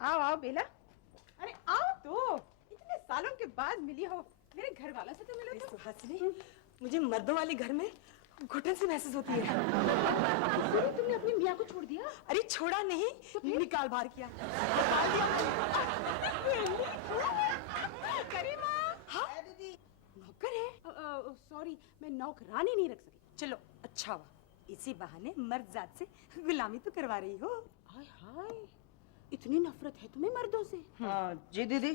आओ आओ बेला, अरे आओ तो, इतने सालों के बाद मिली हो। मेरे घर वालों से तो मिलो तो। सुहासिनी, मुझे मर्दों वाले घर में घुटन सी महसूस होती है। इसलिए तुमने अपनी मियाँ को छोड़ दिया? अरे छोड़ा नहीं, तो निकाल बाहर किया। निकाल दिया। करीमा। हाँ दीदी, नौकर है। सॉरी, मैं नौकरानी नहीं रख सकी। चलो अच्छा हुआ, इसी बहाने मर्द जात से गुलामी तो करवा रही हो। हाय हाय, इतनी नफरत है तुम्हें मर्दों से? जी दीदी।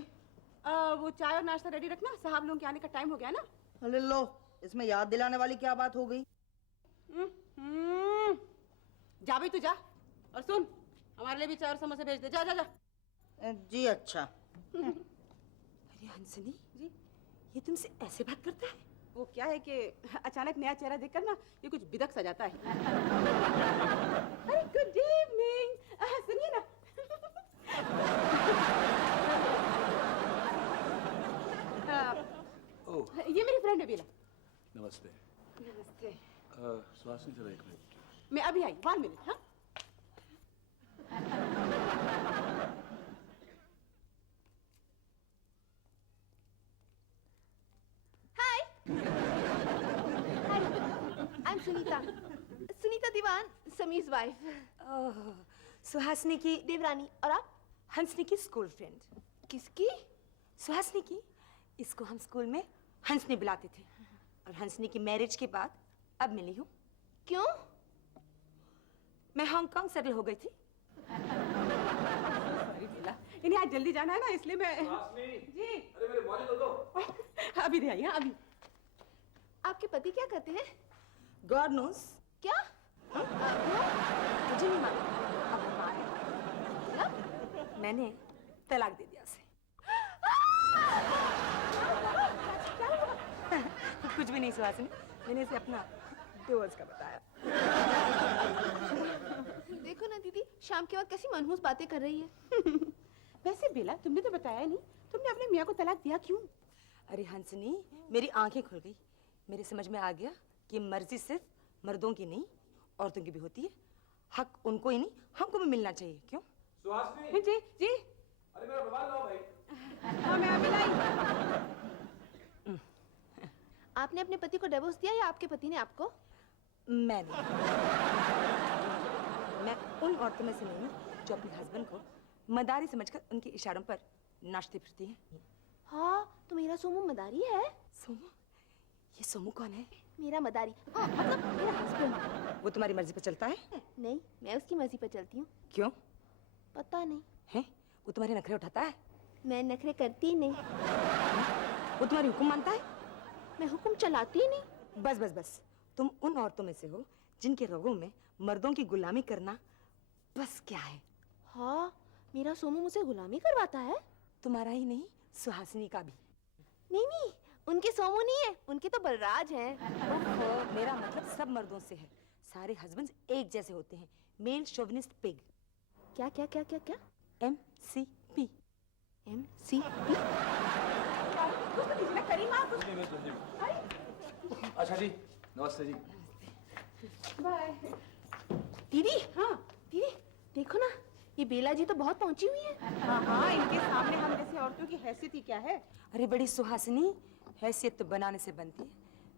वो चाय और नाश्ता रेडी रखना, साहब लोगों के आने का टाइम हो गया ना। अरे लो, इसमें याद दिलाने वाली क्या बात हो गई? जा भाई तू जा, और सुन हमारे लिए भी चाय और समोसे भेज दे। जा जा जा। जी अच्छा। अरे हंसनी जी, ये तुमसे ऐसे बात करता है? वो क्या है कि अचानक नया चेहरा देखकर ना ये कुछ बिदक सा जाता है। अरे गुड इवनिंग, सुनिए ना। ये मेरी फ्रेंड है बेला। नमस्ते। नमस्ते। सुहासिनी जरा एक मिनट। मैं अभी आई, 1 मिनट। हाँ Hi. Hi. I'm Sunita. Sunita Diwan, Samir's wife. Suhasini की देवरानी। और आप? हंसनी की स्कूल फ्रेंड। किसकी? सुहासिनी की। इसको हम स्कूल में हंसनी बुलाते थे, और हंसनी की मैरिज के बाद अब मिली हूँ। क्यों? मैं हांगकांग सेटल हो गई थी। सॉरी बेला, इन्हें आज जल्दी जाना है ना, इसलिए मैं। जी। अरे मेरे मौजे दो। अभी दे आई। हाँ अभी। आपके पति क्या करते हैं? God knows. क्या? मुझे नहीं मालूम, अब वो कहाँ है। मैंने तलाक दे दिया उसे। कुछ भी नहीं सुहासिनी, मैंने इसे अपना डिवोर्स का बताया। देखो ना दीदी, शाम के वक्त कैसी मनहूस बातें कर रही है। वैसे बेला, तुमने तो बताया नहीं, तुमने अपने मियाँ को तलाक दिया क्यों? अरे हंसनी, मेरी आंखें खुल गई। मेरे समझ में आ गया कि मर्जी सिर्फ मर्दों की नहीं, औरतों की भी होती है। हक उनको ही नहीं, हमको भी मिलना चाहिए। क्यों? सुहासिनी। जी जी। अरे मेरा रुमाल लाओ भाई। हाँ मैं अभी लाई। आपने अपने पति को डिवोर्स दिया या आपके पति ने आपको? मैं उन औरतों में से नहीं हूँ जो अपने हस्बैंड को मदारी समझकर उनके इशारों पर नाचती फिरती हैं। हाँ, तो मेरा सोमू मदारी है। सोमू? ये सोमू कौन है? मेरा मदारी, हाँ, मतलब मेरा हस्बैंड। वो तुम्हारी मर्जी पर चलता है? नहीं, मैं उसकी मर्जी पर चलती हूँ। क्यों? पता नहीं। है? वो तुम्हारे नखरे उठाता है? मैं नखरे करती नहीं। वो तुम्हारी हुक्म मानता है? मैं हुक्म चलाती ही नहीं। बस बस बस, तुम उन औरतों में से हो जिनके रगों में मर्दों की गुलामी करना बस क्या है। हाँ, मेरा सोमू मुझे गुलामी करवाता है। तुम्हारा ही नहीं, सुहासिनी का भी। नहीं नहीं, उनके सोमू नहीं है, उनके तो बलराज हैं। ओहो, मेरा मतलब सब मर्दों से है। सारे हस्बैंड्स एक जैसे होते हैं। Male chauvinist pig. क्या क्या क्या क्या क्या? MCP। MCP? कुछ तो दीजिए ना करीमा। अच्छा जी, नमस्ते जी। बाय। दीदी, हाँ दीदी देखो ना, ये बेला जी तो बहुत पहुंची हुई है। हाँ हाँ, इनके सामने हम जैसी औरतों की हैसियत ही क्या है। अरे बड़ी सुहासिनी, हैसियत तो बनाने से बनती है।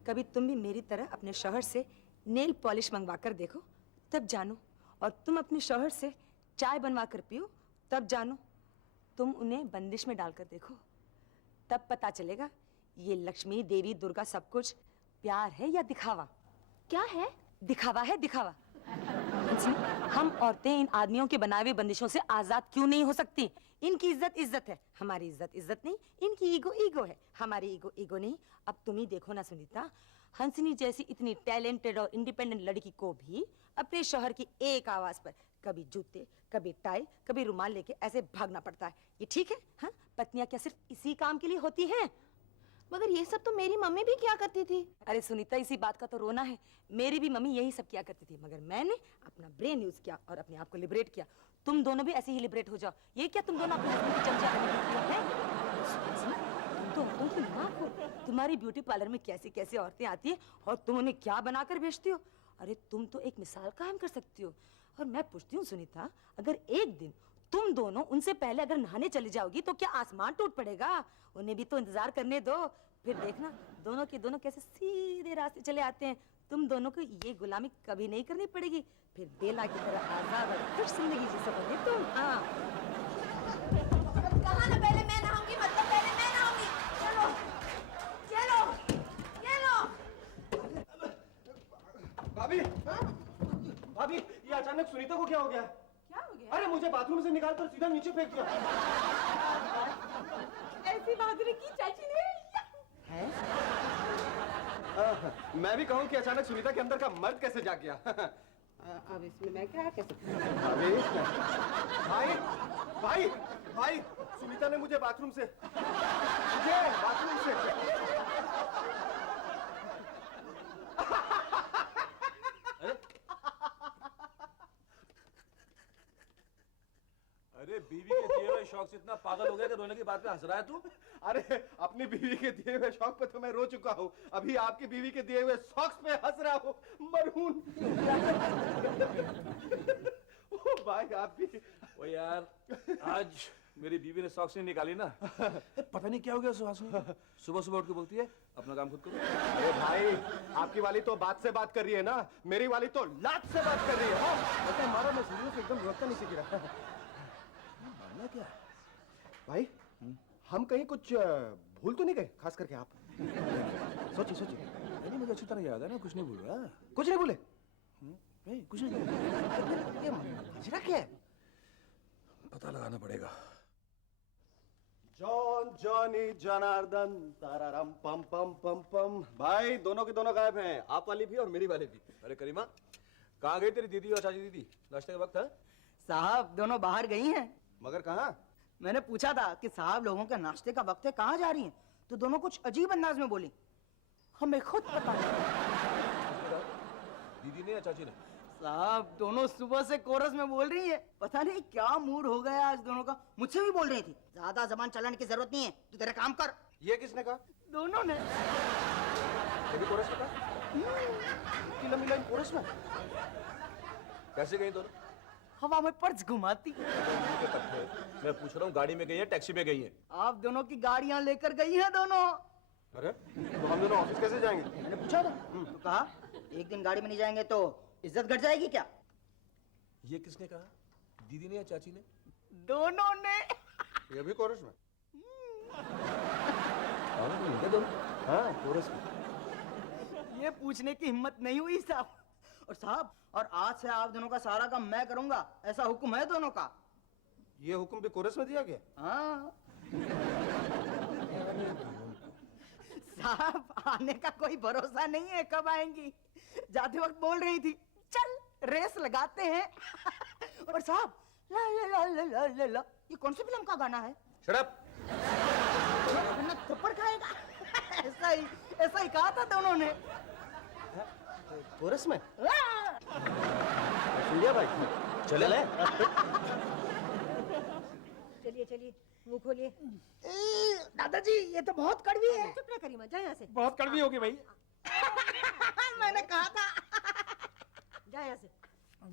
कभी तुम भी मेरी तरह अपने शौहर से नेल पॉलिश मंगवा कर देखो, तब जानो। और तुम अपने शौहर से चाय बनवा कर पियो, तब जानो। तुम उन्हें बंदिश में डालकर देखो, तब पता चलेगा ये लक्ष्मी देवी दुर्गा सब कुछ प्यार है या दिखावा। क्या है? दिखावा है, दिखावा। हम औरतें इन आदमियों के बनाए हुए बंदिशों से आजाद क्यों नहीं हो सकती? इनकी इज्जत इज्जत है, हमारी इज्जत इज्जत नहीं। इनकी ईगो ईगो है, हमारी ईगो ईगो नहीं। अब तुम ही देखो ना सुनीता, हंसनी जैसी इतनी टैलेंटेड और इंडिपेंडेंट लड़की को भी अपने शौहर की एक आवाज पर कभी जूते, कभी टाई, कभी रुमाल लेके ऐसे भागना पड़ता है। ये ठीक है? हाँ, पत्नियां क्या सिर्फ इसी काम के लिए होती हैं? मगर ये सब तो मेरी मम्मी भी क्या करती थी। अरे सुनीता, इसी बात का तो रोना है। मेरी भी मम्मी यही सब किया करती थी, मगर मैंने अपना ब्रेन यूज किया और अपने आप को लिबरेट किया। तुम दोनों भी ऐसे ही लिबरेट हो जाओ। ये क्या तुम दोनों अपने हस्बैंड की चमचा बनी हैं? तुम तो औरतों की माँ हो। तुम्हारी ब्यूटी पार्लर में कैसी कैसी औरतें आती है और तुम उन्हें क्या बनाकर बेचती हो। अरे तुम तो एक मिसाल कायम कर सकती हो। और मैं पूछती हूँ सुनीता, अगर एक दिन तुम दोनों उनसे पहले अगर नहाने चली जाओगी तो क्या आसमान टूट पड़ेगा? उन्हें भी तो इंतजार करने दो, फिर देखना दोनों के दोनों कैसे सीधे रास्ते चले आते हैं। तुम दोनों को ये गुलामी कभी नहीं करनी पड़ेगी, फिर बेला की तरह आजाद और खुश जिंदगी जी सकोगे तुम। हाँ कहा ना पहले मैं नहाऊंगी, मतलब पहले मैं नहाऊंगी। चलो चलो चलो। भाभी, भाभी, ये अचानक सुनीता को क्या हो गया? क्या हो गया? अरे मुझे बाथरूम से निकाल कर सीधा नीचे फेंक दिया। ऐसी बहादुरी की चाची ने। मैं भी कहूँ कि अचानक सुनीता के अंदर का मर्द कैसे जाग गया। अब इसमें मैं क्या कह सकती हूँ? भाभी, भाई, भाई, भाई, सुनीता ने मुझे बाथरूम से अरे बीवी के दिए हुए शौक से इतना पागल हो गया कि रोने की बात पे हंस रहा है तू? अरे अपनी बीवी के दिए हुए शौक पे तो मैं रो चुका हूँ, अभी आपकी बीवी के दिए हुए सॉक्स पे हंस रहा हूँ, मरहून। ओ भाई आप भी। ओ यार, आज मेरी बीवी ने सॉक्स नहीं निकाली ना, पता नहीं क्या हो गया सुहासिनी। सुबह सुबह उठ के बोलती है अपना काम खुद करो। अरे भाई, आपकी वाली तो बात से बात कर रही है ना, मेरी वाली तो लात से बात कर रही है। मतलब हमारा मैं सीरियस एकदम रोकता नहीं सीख रहा। मानना क्या भाई, हम कहीं कुछ भूल तो नहीं गए, खास करके आप? सोचिए सोचिए। नहीं, मुझे अच्छी तरह याद है ना, कुछ नहीं भूल रहा। कुछ नहीं भूले? नहीं, कुछ नहीं भूला। ये माजरा क्या है? पता लगाना पड़ेगा। जॉन, जॉनी, जनार्दन, ताराराम पम पम पम पम। भाई दोनों के दोनों गायब हैं, आप वाली भी और मेरी वाली भी। अरे करीमा, कहाँ गई तेरी दीदी और चाची दीदी? नाश्ते का वक्त है? साहब दोनों बाहर गई हैं। मगर कहाँ? मैंने पूछा था कि साहब लोगों के नाश्ते का वक्त है, कहाँ जा रही हैं? तो दोनों कुछ अजीब अंदाज में बोली। हमें खुद पता नहीं। दीदी ने या चाची ने? साहब दोनों सुबह से कोरस में बोल रही है, पता नहीं क्या मूड हो गया आज दोनों का। मुझसे भी बोल रही थी, ज्यादा जबान चलाने की जरूरत नहीं है, तू तेरा काम कर। ये किसने कहा? दोनों ने। ये भी कोरस में कहा? लंबी लाइन कोरस में? कैसे गई दोनों? हवा में पर्स घुमाती। मैं पूछ रहा हूँ, गाड़ी में गई है टैक्सी में गई है? आप दोनों की गाड़ियां लेकर गई हैं दोनों। अरे तो हम दोनों ऑफिस कैसे जाएंगे? मैंने पूछा था, तो कहा एक दिन गाड़ी में नहीं जाएंगे तो इज्जत घट जाएगी क्या? ये किसने कहा, दीदी ने या चाची ने? दोनों ने। ये भी कोरस में? दोनों? हाँ कोरस में। ये पूछने की हिम्मत नहीं हुई साहब। और साहब, और आज से आप दोनों का सारा काम मैं करूंगा, ऐसा हुक्म है दोनों का। ये हुक्म भी कोरस में दिया गया? हाँ। साहब आने का कोई भरोसा नहीं है, कब आएंगी। जाते वक्त बोल रही थी चल रेस लगाते हैं। और साहब ला ला ला ला ला ला ला, ये कौन सी फिल्म का गाना है? Shut up! वरना थप्पड़ खाएगा। ऐसा ही कहा था दोनों ने। कोरस में? हाँ। सुनिए भाई, चले ले। चलिए चलिए, मुंह खोलिए। दादाजी ये तो बहुत कड़वी है। चुप ना करीमा, जा यहाँ से। बहुत कड़वी होगी भाई। मैंने कहा था। जा यहाँ से।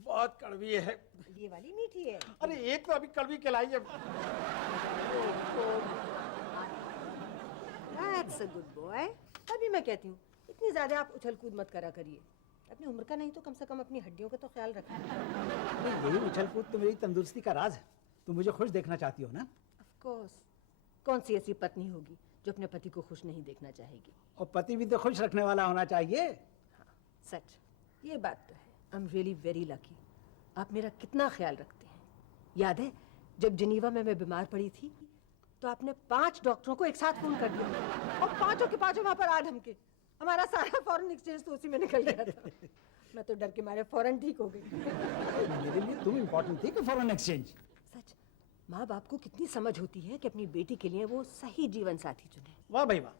बहुत कड़वी है। ये वाली मीठी है। अरे एक तो अभी कड़वी कहलाई है। That's a good boy। तभी मैं कहती हूँ इतनी ज्यादा आप उछल कूद मत करा करिए। अपनी उम्र का नहीं तो कम से कम अपनी हड्डियों का तो ख्याल रखिए। यही उछल कूद तो मेरी तंदुरुस्ती का राज है। तुम मुझे खुश देखना चाहती हो ना? Of course। कौन सी ऐसी पत्नी होगी जो अपने पति को खुश नहीं देखना चाहेगी? और पति भी तो खुश रखने वाला होना चाहिए। हाँ, सच, ये बात तो है। I'm really very lucky। आप मेरा कितना ख्याल रखते हैं। याद है जब जिनीवा में मैं बीमार पड़ी थी तो आपने 5 डॉक्टरों को एक साथ फोन कर दिया और पांचों के पांचों वहां पर आ ढमके। हमारा सारा फॉरेन एक्सचेंज तो उसी में निकल गया था। मैं तो डर के मारे फौरन ठीक हो गई। मेरे लिए तुम इम्पोर्टेंट थी कि फॉरेन एक्सचेंज। सच, माँ बाप को कितनी समझ होती है कि अपनी बेटी के लिए वो सही जीवन साथी चुने। वाह भाई वाह,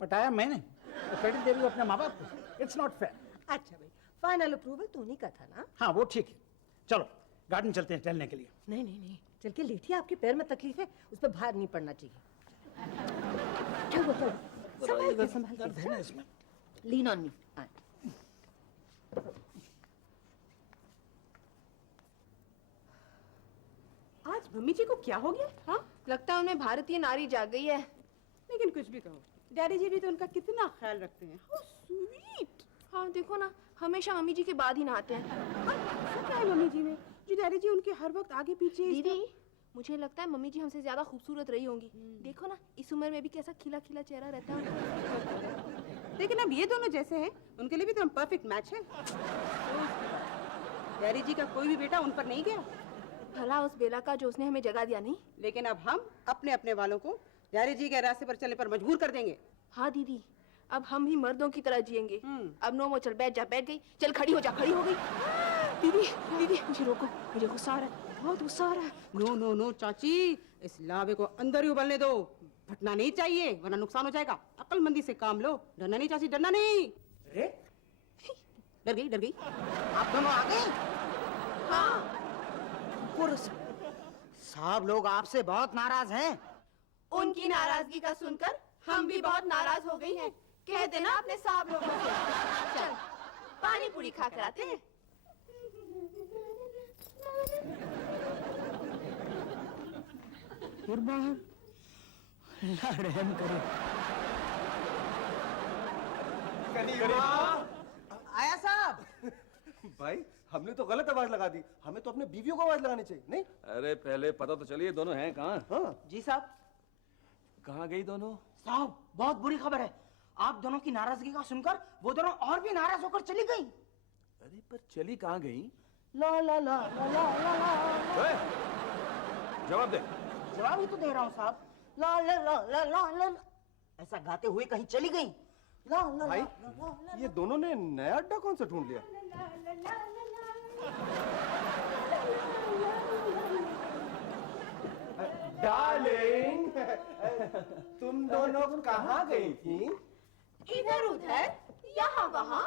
पटाया मैंने और क्रेडिट दे रही हूँ अपने माँ बाप को। It's not fair. अच्छा भाई, फाइनल अप्रूवल तो उन्हीं का था ना? हाँ वो ठीक है। चलो गार्डन चलते हैं टहलने के लिए। नहीं नहीं नहीं, चल के लेटिए, आपके पैर में तकलीफ है, उस पर भार नहीं पड़ना चाहिए। चलो चलो, संभाल के इसमें लीन ऑन मी। आज मम्मी जी को क्या हो गया? हाँ, लगता है उनमें भारतीय नारी जाग गई है। लेकिन कुछ भी कहो, डैडी जी भी तो उनका कितना ख्याल रखते हैं। How sweet. हाँ देखो ना, हमेशा मम्मी जी के बाद ही नहाते हैं। ऐसा क्या है मम्मी जी में जो डैडी जी उनके हर वक्त आगे पीछे दीदी, मुझे लगता है मम्मी जी हमसे ज्यादा खूबसूरत रही होंगी। देखो ना, इस उम्र में भी कैसा खिला खिला चेहरा रहता है उनका। लेकिन अब ये दोनों जैसे हैं, उनके लिए भी तो हम परफेक्ट मैच है। डैडी जी का कोई भी बेटा उन पर नहीं गया। भला उस बेला का जो उसने हमें जगा दिया नहीं। लेकिन अब हम अपने अपने वालों को डैडी जी के रास्ते पर चलने पर मजबूर कर देंगे। हाँ दीदी, अब हम भी मर्दों की तरह जिएंगे। अब नो वो चल बैठ जा, बैठ गई, चल खड़ी हो जा, खड़ी हो गई। दीदी दीदी मुझे रोको, मुझे गुस्सा आ रहा है, बहुत गुस्सा आ रहा है। नो नो नो चाची, इस लावे को अंदर ही उबलने दो। फटना नहीं चाहिए वरना नुकसान हो जाएगा। अक्लमंदी से काम लो। डरना नहीं चाची, डरना नहीं। अरे डर गई, डर गई। आप दोनों आ गए? हाँ, साहब लोग आपसे बहुत नाराज हैं। उनकी नाराजगी का सुनकर हम भी बहुत नाराज हो गई हैं। कह देना अपने साहब लोगों से। चल पानी पूरी खा कर आते हैं। रहम करो। आया साहब। भाई हमने तो गलत आवाज लगा दी, हमें तो अपने बीवियों को आवाज लगानी चाहिए नहीं? अरे पहले पता तो चलिए दोनों हैं कहाँ? हाँ जी साहब। कहाँ गई दोनों? साहब बहुत बुरी खबर है। आप दोनों की नाराजगी का सुनकर वो दोनों और भी नाराज होकर चली गई। अरे पर चली कहाँ गई? ला ला ला ला ला ला ला। ए, जवाब दे। जवाब ही तो दे रहा हूँ साहब। ला ला ला ला ला ला। ऐसा गाते हुए कहीं चली गई। ला ला भाई, ला ला ला। ये दोनों ने नया अड्डा कौन सा ढूंढ लिया? डार्लिंग, तुम दोनों कहाँ गई थी? इधर उधर, यहाँ वहाँ,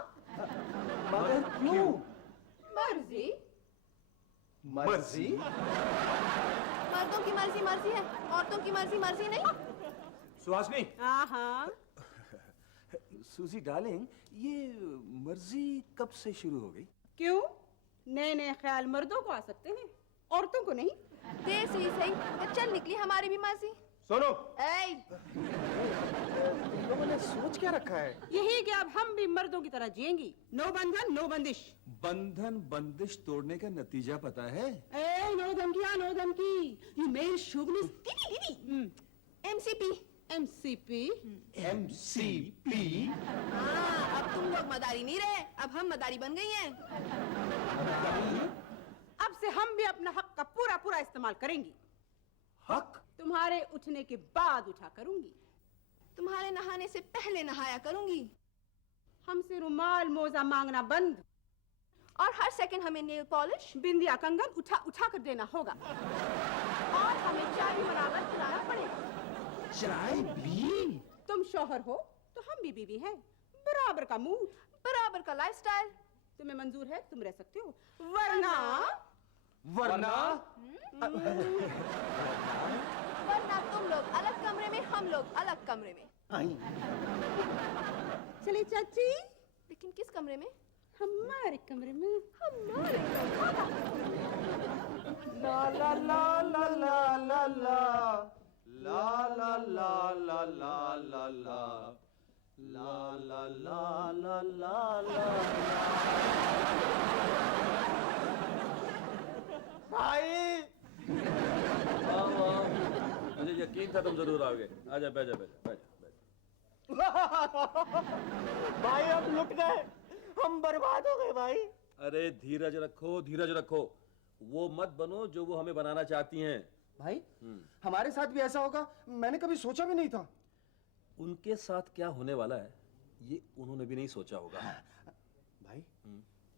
मगर क्यों? मर्जी। मर्जी? मर्दों की मर्जी मर्जी है, औरतों की मर्जी मर्जी नहीं। सुहासनी। हाँ। सूजी डार्लिंग, ये मर्जी कब से शुरू हो गई? क्यों? नए नए ख्याल मर्दों को आ सकते हैं, औरतों को नहीं। देर से ही सही, तो चल निकली हमारी भी मर्जी। सुनो, ऐ, तुम लोगों ने सोच क्या रखा है? यही कि अब हम भी मर्दों की तरह जिएंगी। नो बंधन, नो बंदिश। बंधन बंदिश तोड़ने का नतीजा पता है? ए, नो धमकियां, नो धमकी। You male chauvinist. दीदी दीदी, एमसीपी। एमसीपी। MCP? हाँ, अब तुम लोग मदारी नहीं रहे, अब हम मदारी बन गई हैं। अब से हम भी अपना हक का पूरा पूरा इस्तेमाल करेंगी। हक? तुम्हारे उठने के बाद उठा करूंगी। तुम्हारे नहाने से पहले नहाया करूंगी। हमसे रुमाल मोजा मांगना बंद। और हर सेकंड हमें नेल पॉलिश, बिंदिया कंगन उठा उठा कर देना होगा। और हमें चाय भी बनाकर खिलाना पड़ेगा। चाय भी? तुम शौहर हो तो हम भी बीवी हैं। बराबर का मूड, बराबर का लाइफस्टाइल। तुम्हें मंजूर है तुम रह सकते हो, वरना वरना? वरना तुम लोग अलग कमरे में, हम लोग अलग कमरे में। चले चाची। लेकिन किस कमरे में? हमारे कमरे में। हमारे कमरे में। ला ला ला ला ला ला ला ला ला ला ला ला ला ला ला ला ला ला ला। भाई मुझे यकीन था तुम जरूर आओगे। आजा, बैठ जा, बैठ जा, बैठ जा। भाई हम लुट गए, हम बर्बाद हो गए भाई। अरे धीरज रखो, धीरज रखो। वो मत बनो जो वो हमें बनाना चाहती हैं। भाई हमारे साथ भी ऐसा होगा मैंने कभी सोचा भी नहीं था। उनके साथ क्या होने वाला है ये उन्होंने भी नहीं सोचा होगा। भाई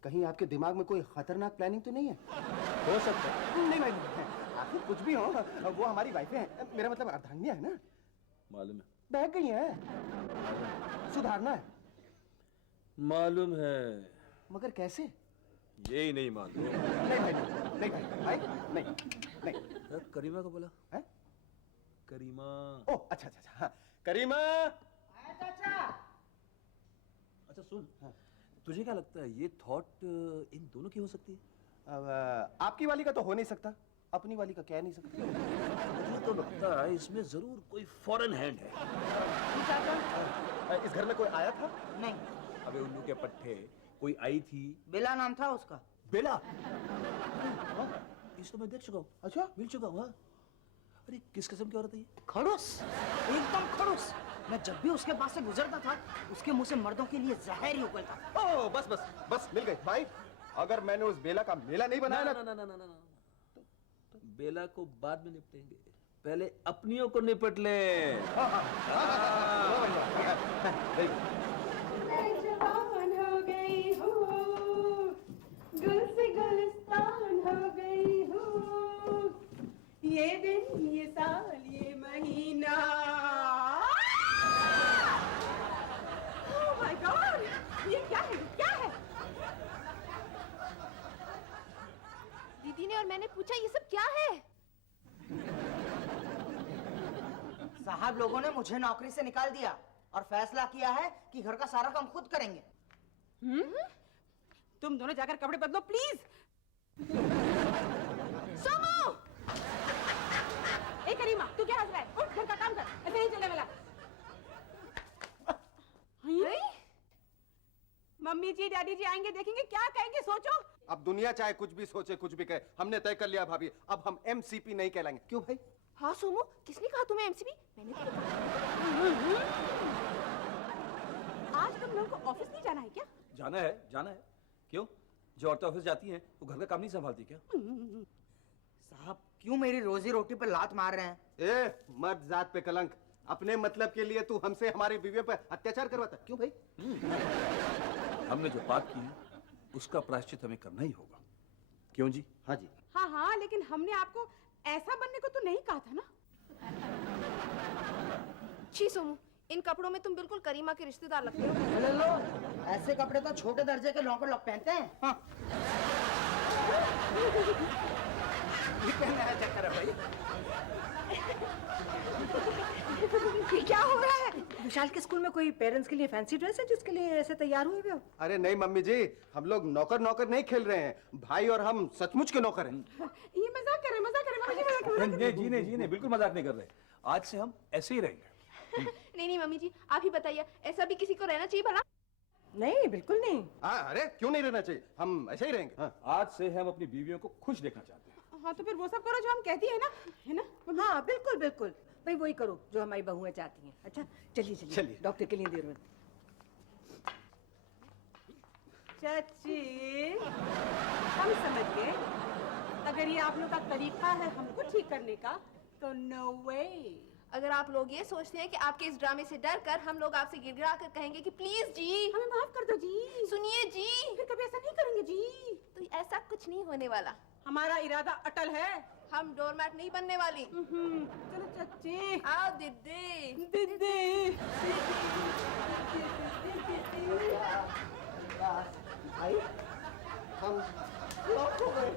कहीं आपके दिमाग में कोई खतरनाक प्लानिंग तो नहीं है? हो सकता है। नहीं भाई, आखिर कुछ भी हो, वो हमारी वाइफें हैं। मेरा मतलब अर्धांगिनियां है ना। मालूम है, बह गई हैं, सुधारना है। मालूम है, मगर कैसे? ये ही नहीं मालूम। नहीं भाई, नहीं भाई, नहीं नहीं। करीमा को बोला है? करीमा। ओह अच्छा अच्छा अच्छा, हाँ। करीमा। अच्छा सुन, तुझे क्या लगता है ये थॉट इन दोनों की हो सकती है? अब आपकी वाली का तो हो नहीं सकता। अपनी वाली का कह नहीं सकते। मुझे तो लगता है इसमें जरूर कोई फॉरेन हैंड है। इस घर में कोई आया था? नहीं, अबे उल्लू के पट्टे, कोई आई थी? बेला नाम था उसका। बेला? इस तो मैं देख चुका हूँ। अच्छा, मिल चुका हूँ। हाँ। अरे किस किस्म की औरत है ये? खड़ूस, एकदम खड़ूस। मैं जब भी उसके पास से गुजरता था, उसके मुंह से मर्दों के लिए जहर ही उगलता था। ओ बस बस बस, मिल गई भाई। अगर मैंने उस बेला का मेला नहीं बनाया ना, ना। बेला को बाद में निपटेंगे, पहले अपनियों को निपट ले। मैं जवान हो गई हूँ, गुल से गुलिस्तान हो गई हूँ, ये दिन, ये साल, ये महीना। Oh my God! ये क्या है? क्या है? दीदी ने और मैंने पूछा, ये सब क्या है? साहब लोगों ने मुझे नौकरी से निकाल दिया और फैसला किया है कि घर का सारा काम खुद करेंगे। तुम दोनों जाकर कपड़े बदलो प्लीज। सोमू! ए करीमा, तू क्या हंस रहा है? उठ, घर का काम कर, ऐसे नहीं चलने वाला। मम्मी जी, डैडी जी आएंगे, देखेंगे क्या कहेंगे, सोचो। अब दुनिया चाहे कुछ भी सोचे, कुछ भी कहे, हमने तय कर लिया भाभी, अब हम एमसीपी नहीं कहलाएंगे। क्यों भाई? हाँ सोमू, किसने कहा तुम्हें एमसीपी? मैंने तो कहा। आज तुम लोगों को ऑफिस नहीं जाना है क्या? जाना है, जाना है। क्यों? जो औरतें ऑफिस जाती हैं वो घर का काम नहीं संभालती क्या? साहब क्यों मेरी रोजी रोटी पर लात मार रहे हैं? ए मर्द जात पे कलंक, अपने मतलब के लिए तू हमसे हमारी बीवियों पर अत्याचार करवाता। क्यों भाई? हमने जो बात की है उसका प्रायश्चित हमें करना ही होगा। क्यों जी? हाँ जी। हाँ, लेकिन हमने आपको ऐसा बनने को तो नहीं कहा था ना। छी सोमू, इन कपड़ों में तुम बिल्कुल करीमा के रिश्तेदार लगते हो। ले लो, ऐसे कपड़े तो छोटे दर्जे के नौकर लोग पहनते हैं। हाँ। ये क्या नया चक्कर है भाई? ये क्या हो रहा है? विशाल के स्कूल में कोई पेरेंट्स के लिए फैंसी ड्रेस है जिसके लिए ऐसे तैयार हुए हो? अरे नहीं मम्मी जी, हम लोग नौकर नौकर नहीं खेल रहे हैं, भाई और हम सचमुच के नौकर हैं। ये मजाक कर रहे, मम्मी जी मजाक कर रहे। जी ने बिल्कुल मजाक नहीं कर रहे। आज से हम ऐसे ही रहेंगे। नहीं मम्मी जी, आप ही बताइए, ऐसा भी किसी को रहना चाहिए भला? नहीं, बिल्कुल नहीं। अरे क्यों नहीं रहना चाहिए, हम ऐसे ही रहेंगे। हाँ। आज से हम अपनी बीवियों को खुश देखना चाहते हैं। हाँ तो फिर वो सब करो जो हम कहती है ना, है ना? हाँ बिल्कुल बिल्कुल, भाई वही करो जो हमारी बहुएं चाहती हैं। अच्छा चलिए चलिए। डॉक्टर के लिए देर में। चाची, हम समझ गए। अगर ये आप लोग का तरीका है हमको ठीक करने का, तो नो वे। अगर आप लोग ये सोचते हैं कि आपके इस ड्रामे से डर कर हम लोग आपसे गिड़गिड़ा कर कहेंगे कि प्लीज जी हमें माफ कर दो जी, सुनिए जी, फिर कभी ऐसा नहीं करेंगे जी। तो ऐसा कुछ नहीं होने वाला। हमारा इरादा अटल है। हम डोरमैट नहीं बनने वाली। चलो चाची। आओ दीदी। दीदी। भाई हम लॉक हो गए।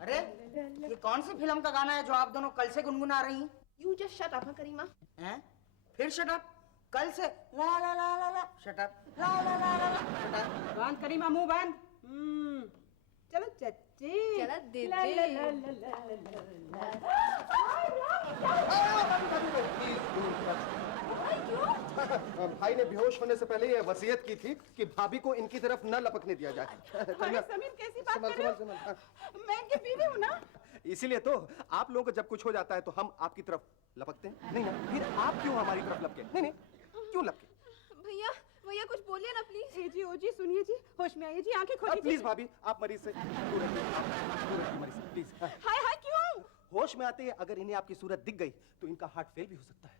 अरे ये कौन सी फिल्म का गाना है जो आप दोनों कल से गुनगुना रही हैं? You just shut up, करीमा। हैं? फिर शट अप। कल से ला ला ला ला ला शट अप, ला ला ला ला ला शट अप। बंद करीमा, मुंह बंद। चलो चाची। चलो दीदी। ला ला ला ला ला ला भाई ने बेहोश होने से पहले ये वसीयत की थी कि भाभी को इनकी तरफ न लपकने दिया जाए। अरे समीर कैसी बात संभल, कर रहे हो? संभल, संभल। मैं इनकी बीवी हूँ ना। इसीलिए तो आप लोगों को जब कुछ हो जाता है तो हम आपकी तरफ लपकते हैं। नहीं ना, फिर आप क्यों हमारी तरफ लपके? नहीं क्यों लपके? भैया भैया कुछ बोलिए ना प्लीज। ए जी, ओ जी, सुनिए जी, होश में आइए जी, आंखें खोलिए। प्लीज भाभी, आप मरीज से दूर रहिए, आप दूर रहिए मरीज से, प्लीज। हाय हाय, क्यों? होश में आते ही अगर इन्हें आपकी सूरत दिख गई तो इनका हार्ट फेल भी हो सकता है।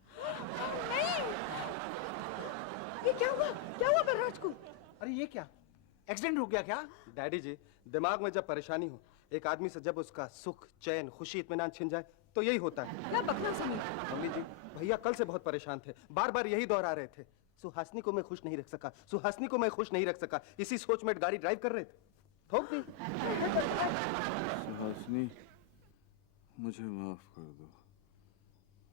नहीं। ये क्या हुआ बलराज को? अरे ये क्या एक्सीडेंट हो गया क्या? डैडी जी, दिमाग में जब परेशानी हो, एक आदमी से जब उसका सुख, चैन, खुशी, इत्मीनान छिन जाए तो यही होता है। ना बकना समीर। मम्मी जी, भैया कल से बहुत परेशान थे, बार बार यही दोहरा रहे थे, सुहासिनी को मैं खुश नहीं रख सका, सुहासिनी को मैं खुश नहीं रख सका। इसी सोच में गाड़ी ड्राइव कर रहे थे, ठोक दी। सुहासिनी, मुझे माफ कर दो।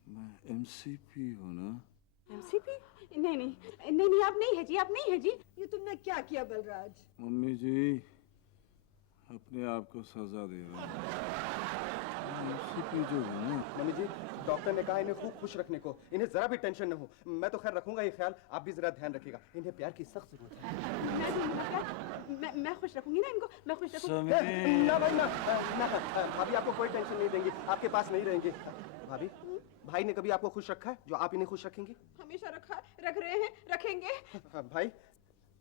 मैं एमसीपी हूँ ना? एमसीपी? नहीं नहीं नहीं नहीं, आप नहीं है जी, आप नहीं है जी। ये तुमने क्या किया बलराज? मम्मी जी अपने आप को सजा दे रहा हूँ। एमसीपी जो है ना, मम्मी जी, डॉक्टर ने कहा इन्हें खूब खुश रखने को, इन्हें जरा भी टेंशन न हो। मैं तो खैर रखूंगा ये ख्याल, आप भी जरा ध्यान रखिएगा। इन्हें प्यार की सख्त जरूरत है। मैं दूंगा क्या? मैं खुश रखूंगी ना इनको, मैं खुश रखूंगी। समीर ना भाई ना, ना भाभी आपको कोई टेंशन नहीं देंगी, आपके पास नहीं रहेंगे। भाभी, भाई ने कभी आपको खुश रखा है जो आप इन्हें खुश रखेंगी? हमेशा रख रहे हैं, रखेंगे। भाई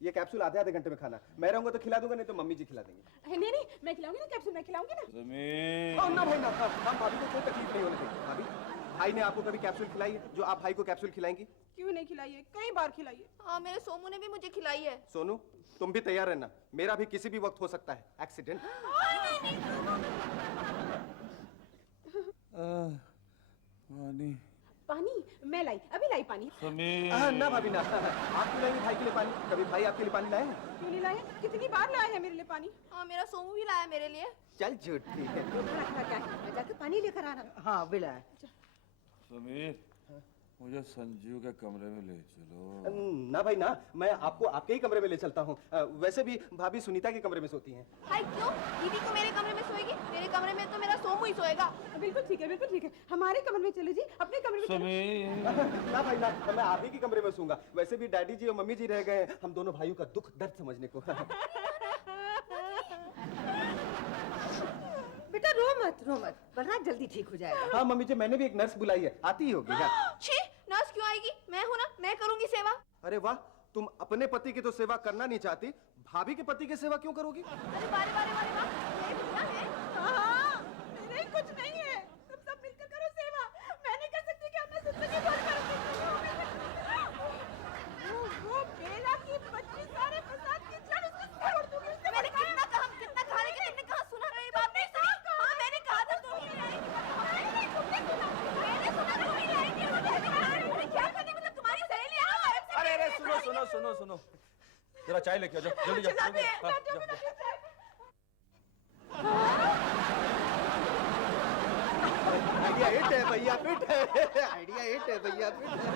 ये कैप्सूल आधे आधे घंटे में खाना, मैं रहूंगा तो खिला दूंगा, नहीं तो मम्मी जी खिला देंगे। नहीं नहीं, मैं खिलाऊंगी ना कैप्सूल, मैं खिलाऊंगी ना। समीर ना भाई ना, हम भाभी को कोई तकलीफ नहीं होने देंगे। भाभी, भाई ने आपको कभी कैप्सूल खिलाई है जो आप भाई को कैप्सूल खिलाएंगी? क्यों नहीं खिलाई है, कई बार खिलाई है। हाँ, मेरे सोमू ने भी मुझे खिलाई है। सोनू, तुम भी तैयार रहना, मेरा भी किसी भी वक्त हो सकता है एक्सीडेंट। पानी पानी मैं लाई, अभी लाई पानी। समीर ना भाभी ना, आप क्यों लाएंगे भाई के लिए पानी? कभी भाई आपके लिए पानी लाए हैं? क्यों नहीं लाए? कितनी बार लाए हैं मेरे लिए पानी। हाँ, मेरा सोमू भी लाया मेरे लिए। चल झूठी है। खड़ा खड़ा क्या है? मैं जाके पानी लेकर आ रहा। हाँ बिला है। समीर मुझे संजू के कमरे में ले चलो। ना भाई ना, मैं आपको आपके ही कमरे में ले चलता हूँ। वैसे भी भाभी सुनीता के कमरे में सोती हैं। हाय, क्यों? दीदी को मेरे कमरे में सोएगी, मेरे कमरे में तो मेरा सोमू ही सोएगा। बिल्कुल ठीक है, बिल्कुल ठीक है। हमारे कमरे में चलो जी, अपने कमरे में चलो। समीर ना भाई ना, मैं आप ही के कमरे में सोऊंगा। वैसे भी डैडी जी और मम्मी जी रह गए हैं हम दोनों भाइयों का दुख दर्द समझने को। बेटा रो मत, बलराज जल्दी ठीक हो जाएगा। हाँ मम्मी जी, मैंने भी एक नर्स बुलाई है, आती ही होगी ना। छी, नर्स क्यों आएगी? मैं हूँ ना, मैं करूंगी सेवा। अरे वाह, तुम अपने पति की तो सेवा करना नहीं चाहती, भाभी के पति की सेवा क्यों करोगी? अरे बारे बारे बारे वाह, मेरे भैया है। हाँ, मेरे कुछ नहीं है, तुम सब मिलकर करो सेवा। मैं नहीं कर सकती कि अपना जिंदगी भर करूंगी। वो बेला की बच्ची सारे फसाद की जड़ उसको छोड़ दूंगी। मैंने कितना कहा लेकिन तुमने कहा सुना? बाप ने सही कहा। हाँ, मैंने कहा था तुम ही लाएंगी। नहीं, तुमने सुना। मैंने सुना तुम ही लाएंगी। मुझे क्या करनी, मतलब तुम्हारी सहेली आओ। अरे सुनो जरा चाय लेके आ जाओ, जल्दी जाओ। आइडिया हिट है भैया, फिट है। आइडिया हिट है भैया, फिट है।